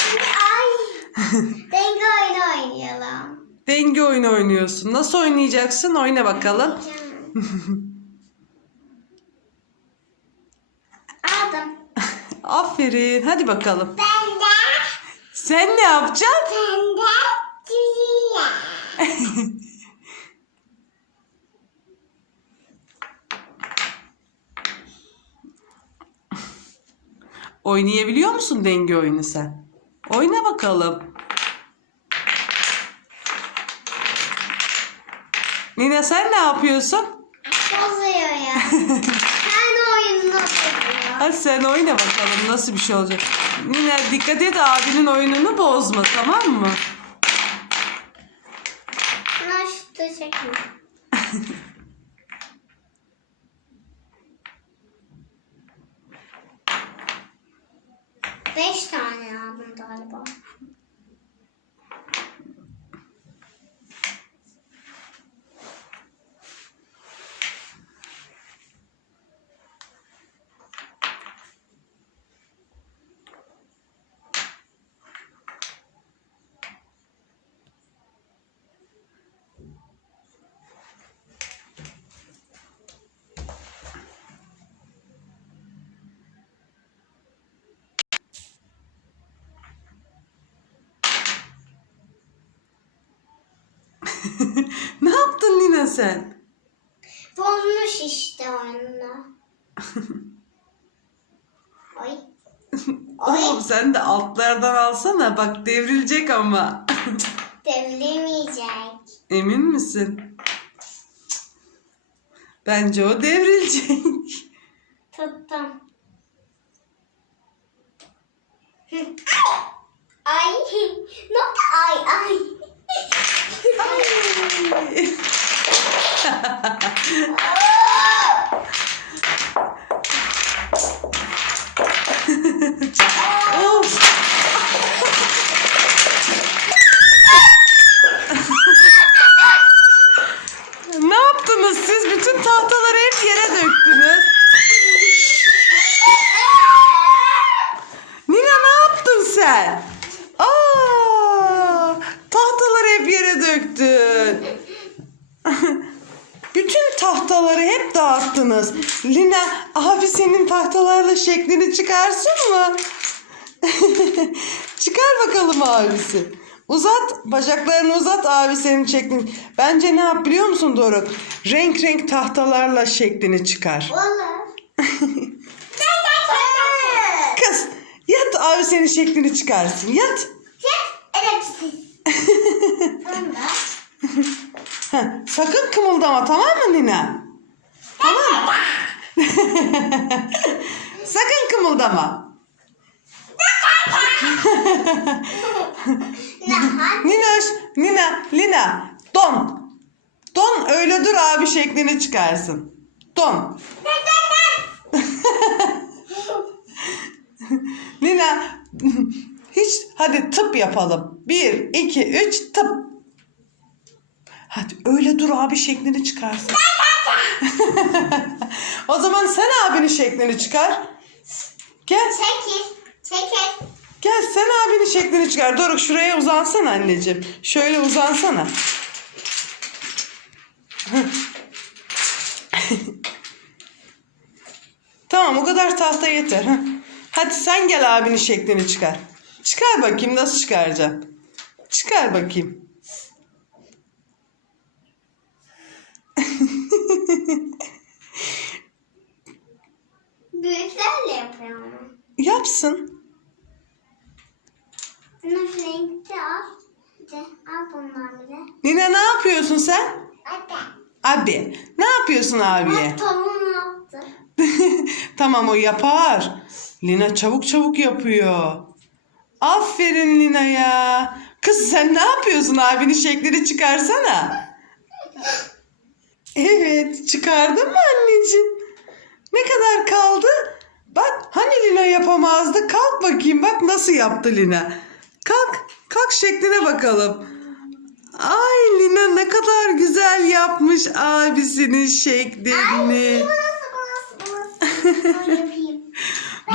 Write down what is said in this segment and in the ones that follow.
Şimdi ay. Denge oyunu oynayalım. Denge oyunu oynuyorsun. Nasıl oynayacaksın? Oyna bakalım. Aldım. Aferin. Hadi bakalım. Ben de. Sen ne yapacaksın? Ben de. Dünya. Oynayabiliyor musun denge oyunu sen? Oyna bakalım. Nina sen ne yapıyorsun? Bozuyor ya. Kendi oyununu bozuyor. Hadi sen oyna bakalım nasıl bir şey olacak. Nina dikkat et abinin oyununu bozma tamam mı? Şutu çekme. Beş tane aldım galiba. Ne yaptın Nina sen? Bozmuş işte oyununu. Oy. Oğlum sen de altlardan alsana bak devrilecek ama. Devrilemeyecek. Emin misin? Bence o devrilecek. Tuttum. Hı. ay. Not ay ay. Ay. of. ne yaptınız siz? Bütün tahtaları hep yere döktünüz. Nina ne yaptın sen? Aa, tahtaları hep yere döktün. Bütün tahtaları hep dağıttınız. Lina abi senin tahtalarla şeklini çıkarsın mı? Çıkar bakalım abisi. Uzat bacaklarını uzat abi senin şeklini. Bence ne yap biliyor musun Doruk? Renk renk tahtalarla şeklini çıkar. Kız yat abi senin şeklini çıkarsın. Yat. Edepsiz. Bunda. Heh, sakın kımıldama tamam mı Nina? Tamam. sakın kımıldama. Ninoş, Nina, Lina, don. Don öyle dur abi şeklini çıkarsın. Don. Lina, hiç hadi tıp yapalım. Bir, iki, üç, tıp. Hadi öyle dur abi şeklini çıkarsın. o zaman sen abinin şeklini çıkar. Gel, Çekil. Çekil. gel sen abinin şeklini çıkar. Doruk şuraya uzansana anneciğim. Şöyle uzansana. tamam o kadar tahta yeter. Hadi sen gel abinin şeklini çıkar. Çıkar bakayım nasıl çıkaracaksın. Çıkar bakayım. Büyüklerle yapıyor onu. Yapsın. Bunun renkli al. De, al bundan bile. Nina ne yapıyorsun sen? Hadi. Abi. Ne yapıyorsun abiye? Yaptı. tamam o yapar. Lina çabuk çabuk yapıyor. Aferin Lina ya. Kız sen ne yapıyorsun? Abinin şeklini çıkarsana. Evet çıkardın mı anneciğim? Ne kadar kaldı? Bak hani Lina yapamazdı? Kalk bakayım bak nasıl yaptı Lina. Kalk. Kalk şekline bakalım. Ay Lina ne kadar güzel yapmış abisinin şeklini. Nasıl nasıl nasıl?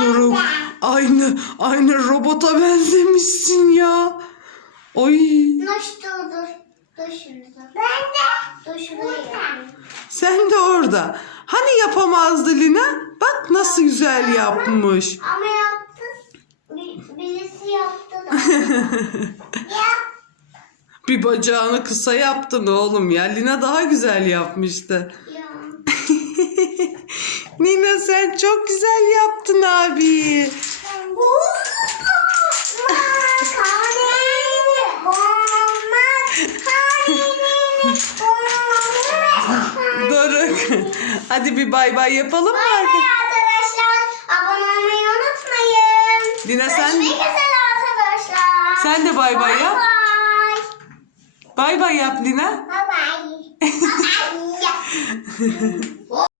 Doruk aynı Aynı robota benzemişsin ya. Oy. Naş dur dur. Dur şurada. Ben de. Dur şuraya yapayım. Sen de orada. Hani yapamazdı Lina? Bak nasıl güzel yapmış. Ama yaptı. Bir, birisi yaptı da. ya. Bir bacağını kısa yaptın oğlum ya. Lina daha güzel yapmıştı. Ya. Nina sen çok güzel yaptın abi. Doruk. Hadi bir bay bay yapalım mı? Bay bay arkadaşlar. Abone olmayı unutmayın. Lina sen Görüşmek üzere arkadaşlar. sen de bay bay yap. Bay Bay bay yap Lina. bay. Bay bay.